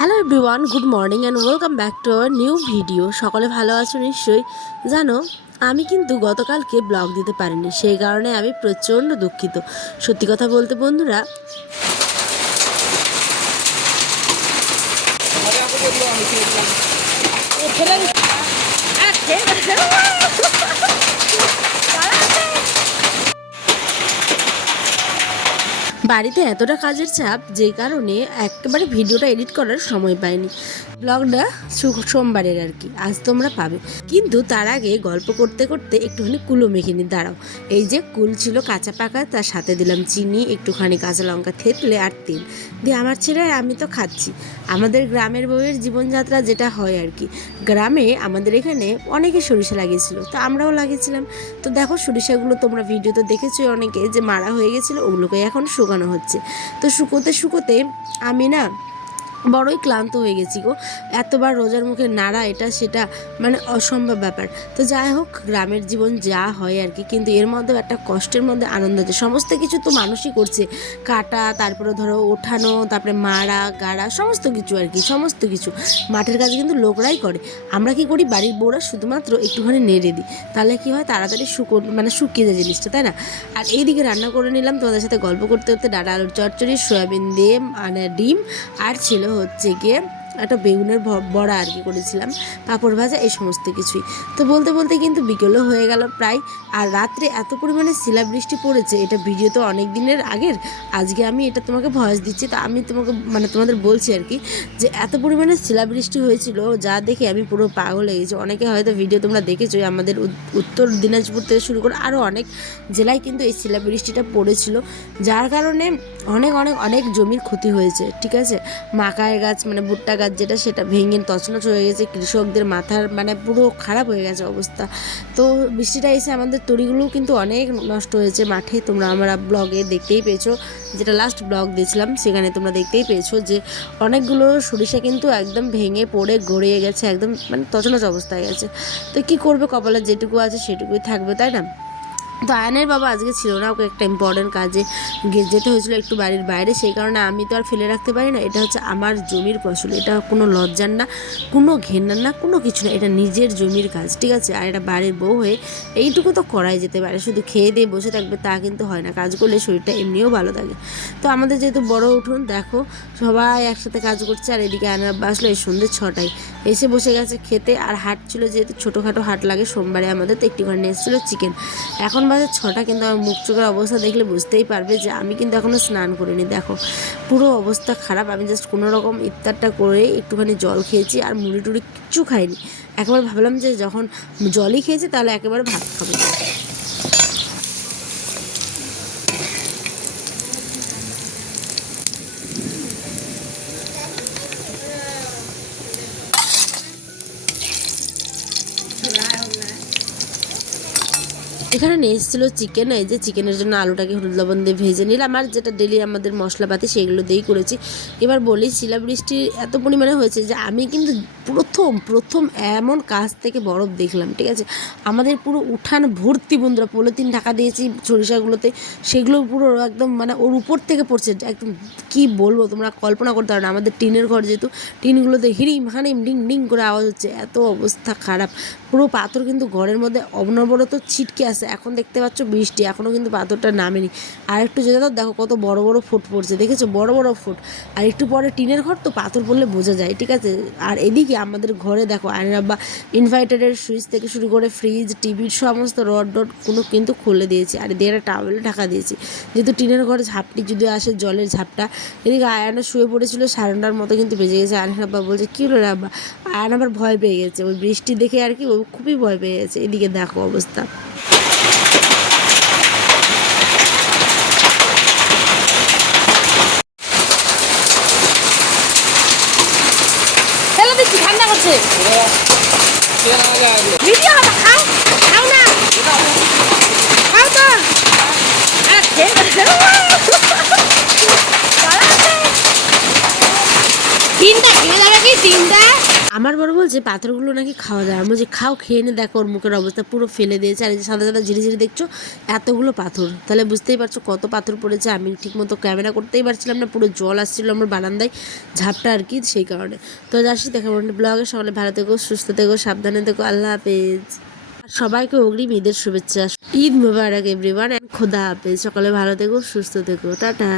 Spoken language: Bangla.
Hello everyone, good morning and welcome back to our new video. সকলে ভালো আছো নিশ্চয়ই। জানো, আমি কিন্তু গতকালকে ব্লগ দিতে পারিনি, সেই কারণে আমি প্রচণ্ড দুঃখিত। সত্যি কথা বলতে বন্ধুরা, বাড়িতে এতটা কাজের চাপ, যে কারণে একেবারে ভিডিওটা এডিট করার সময় পাইনি। ব্লগটা সোমবারের আর কি, আজ তোমরা পাবে। কিন্তু তার আগে গল্প করতে করতে একটুখানি কুলো মেখে নি। দাঁড়াও, এই যে কুল ছিল কাঁচা পাকা, তার সাথে দিলাম চিনি, একটুখানি কাঁচা লঙ্কা থেতলে আর তেল দিয়ে আমার ছেলে আর আমি তো খাচ্ছি। আমাদের গ্রামের বউয়ের জীবনযাত্রা যেটা হয় আর কি, গ্রামে আমাদের এখানে অনেকে সরিষা লাগিয়েছিল, তো আমরাও লাগিয়েছিলাম। তো দেখো, সরিষাগুলো তোমরা ভিডিওতে দেখেছো অনেকে, যে মারা হয়ে গেছিলো, ওগুলোকে এখন শুকানো হচ্ছে। তো শুকোতে শুকোতে আমি না বড়ই ক্লান্ত হয়ে গেছি গো। এতবার রোজার মুখে নাড়া, এটা সেটা, মানে অসম্ভব ব্যাপার। তো যাই হোক, গ্রামের জীবন যা হয় আর কি, কিন্তু এর মধ্যেও একটা কষ্টের মধ্যে আনন্দ আছে। সমস্ত কিছু তো মানুষই করছে, কাটা, তারপরে ধরো ওঠানো, তারপরে মারা গাড়া, সমস্ত কিছু আর কি, সমস্ত কিছু মাঠের কাজ কিন্তু লোকরাই করে। আমরা কি করি, বাড়ির বউরা শুধুমাত্র একটুখানি নেড়ে দিই, তাহলে কি হয়, তাড়াতাড়ি শুকিয়ে যায় জিনিসটা, তাই না? আর এইদিকে রান্না করে নিলাম তোমাদের সাথে গল্প করতে করতে, ডাঁটা আলুর চচ্চড়ি, সয়াবিন দিয়ে মানে ডিম, আর ছিল হচ্ছে গিয়ে একটা বেগুনের বড়া আর কি করেছিলাম, পাঁপড় ভাজা, এই সমস্ত কিছুই। তো বলতে বলতে কিন্তু বিকেলও হয়ে গেল প্রায়। আর রাত্রে এত পরিমাণে শিলাবৃষ্টি পড়েছে, এটা ভিডিও তো অনেক দিনের আগের, আজকে আমি এটা তোমাকে ভয়েস দিচ্ছি। তো আমি তোমাকে মানে তোমাদের বলছি আর কি, যে এত পরিমাণে শিলাবৃষ্টি হয়েছিল, যা দেখে আমি পুরো পাগল হয়ে গেছি। অনেকে হয়তো ভিডিও তোমরা দেখেছোই, আমাদের উত্তর দিনাজপুর থেকে শুরু করে আরও অনেক জেলায় কিন্তু এই শিলাবৃষ্টিটা পড়েছিল, যার কারণে অনেক অনেক অনেক জমির ক্ষতি হয়েছে। ঠিক আছে, মাকাই গাছ মানে ভুট্টা গাছ যেটা, সেটা ভেঙে তছনছ হয়ে গেছে, কৃষকদের মাথার মানে পুরো খারাপ হয়ে গেছে অবস্থা। তো বৃষ্টিটা এসে আমাদের তরিগুলোও কিন্তু অনেক নষ্ট হয়েছে মাঠে। তোমরা আমরা ব্লগে দেখতেই পেয়েছো, যেটা লাস্ট ব্লগ দিয়েছিলাম সেখানে তোমরা দেখতেই পেয়েছো যে অনেকগুলো সরিষা কিন্তু একদম ভেঙে পড়ে গড়িয়ে গেছে, একদম মানে তছনছ অবস্থায় গেছে। তো কি করবে, কপালে যেটুকু আছে সেটুকুই থাকবে, তাই না? তো আয়নের বাবা আজকে ছিল না, ওকে একটা ইম্পর্টেন্ট কাজে যেতে হয়েছিল একটু বাড়ির বাইরে, সেই কারণে আমি তো আর ফেলে রাখতে পারি না। এটা হচ্ছে আমার জমির ফসল, এটা কোনো লজ্জার না, কোনো ঘেন্নার না, কোনো কিছু না, এটা নিজের জমির কাজ, ঠিক আছে? আর এটা বাড়ির বউ হয়ে এইটুকু তো করাই যেতে পারে। শুধু খেয়ে দিয়ে বসে থাকবে তা কিন্তু হয় না, কাজ করলে শরীরটা এমনিও ভালো থাকে। তো আমাদের যেহেতু বড় উঠোন, দেখো সবাই একসাথে কাজ করছে। আর এদিকে আয়নার বাবা আসলো এই সন্ধ্যে 6টায়, এসে বসে গেছে খেতে। আর হাট ছিল, যেহেতু ছোটোখাটো হাট লাগে সোমবারে আমাদের, তো একটুখানি এসেছিলো চিকেন। এখন বাজে 6টা, কিন্তু আমার মুখ চোখের অবস্থা দেখলে বুঝতেই পারবে যে আমি কিন্তু এখনও স্নান করিনি। দেখো পুরো অবস্থা খারাপ। আমি জাস্ট কোনো রকম ইফতারটা করে একটুখানি জল খেয়েছি, আর মুড়ি টুড়ি কিচ্ছু খাইনি। একবার ভাবলাম যে যখন জলই খেয়েছি তাহলে একেবারে ভাত খাবো। এখানে নিয়ে এসেছিলো চিকেন। এই যে চিকেনের জন্য আলুটাকে হলুদ লবণ দিয়ে ভেজে নিলাম, আর যেটা ডেলি আমাদের মশলাপাতি সেগুলো দিয়েই করেছি। এবার বলি, শিলাবৃষ্টি এত পরিমাণে হয়েছে যে আমি কিন্তু প্রথম এমন কাছ থেকে বরফ দেখলাম, ঠিক আছে? আমাদের পুরো উঠান ভর্তি বন্ধুরা পলিথিন ঢাকা দিয়েছি সরিষাগুলোতে, সেগুলো পুরো একদম মানে ওর উপর থেকে পড়ছে একদম। কি বলবো, তোমরা কল্পনা করতে পারো না। আমাদের টিনের ঘর, যেহেতু টিনগুলোতে হিড়িম হানিম ডিং ডিং করে আওয়াজ হচ্ছে, এত অবস্থা খারাপ। পুরো পাথর কিন্তু ঘরের মধ্যে অনবরত ছিটকে আসে। এখন দেখতে পাচ্ছ বৃষ্টি, এখনও কিন্তু পাথরটা নামেনি। আর একটু যেতে দাও, দেখো কত বড় বড় ফুট পড়ছে, দেখেছো? বড় বড় ফুট। আর একটু পরে টিনের ঘর তো, পাথর পড়লে বোঝা যায়, ঠিক আছে? আর এদিকে আমাদের ঘরে দেখো আয়নার বা ইনভার্টারের সুইচ থেকে শুরু করে ফ্রিজ, টিভির সমস্ত রড কোনো কিন্তু খুলে দিয়েছি। আর এদিকে একটা টাওয়েল ঢাকা দিয়েছি, যেহেতু টিনের ঘরে ঝাপটি যদি আসে, জলের ঝাপটা। এদিকে আয়না শুয়ে পড়েছিল, 9:30টার মতো কিন্তু বেজে গেছে। আয়নার আব্বা বলছে কী হলো রে আব্বা? আয়না আবার ভয় পেয়ে গেছে, ওই বৃষ্টি দেখে আর কি, ও খুবই ভয় পেয়ে গেছে। এদিকে দেখো অবস্থা। ঠান্ডা করছে ভিডিও খাও, খাও না, খাও তো। তিনটা ভেঙে যাবে কি? তিনটা আমার বড় বলছে পাথরগুলো নাকি খাওয়া যায়। আমি বলছি খাও, খেয়ে নে, দেখো ওর মুখের অবস্থা পুরো ফেলে দিয়েছে। আর এই যে সাদা সাদা ঝিরি ঝিরি দেখছো, এতগুলো পাথর, তাহলে বুঝতেই পারছো কত পাথর পড়েছে। আমি ঠিকমতো ক্যামেরা করতেই পারছিলাম না, পুরো জল আসছিলো আমার বারান্দায়, ঝাপটা আর কি, সেই কারণে। তো যাচ্ছি, দেখা ব্লগে সকালে ভালো থেকো, সুস্থ থেকো, সাবধানে থেকো, আল্লাহ হাফেজ। সবাইকে অগ্রিম ঈদের শুভেচ্ছা। ঈদ মুবারক এভরিওয়ান, খোদা হাফেজ। সকালে ভালো থেকো, সুস্থ থেকো, টাটা।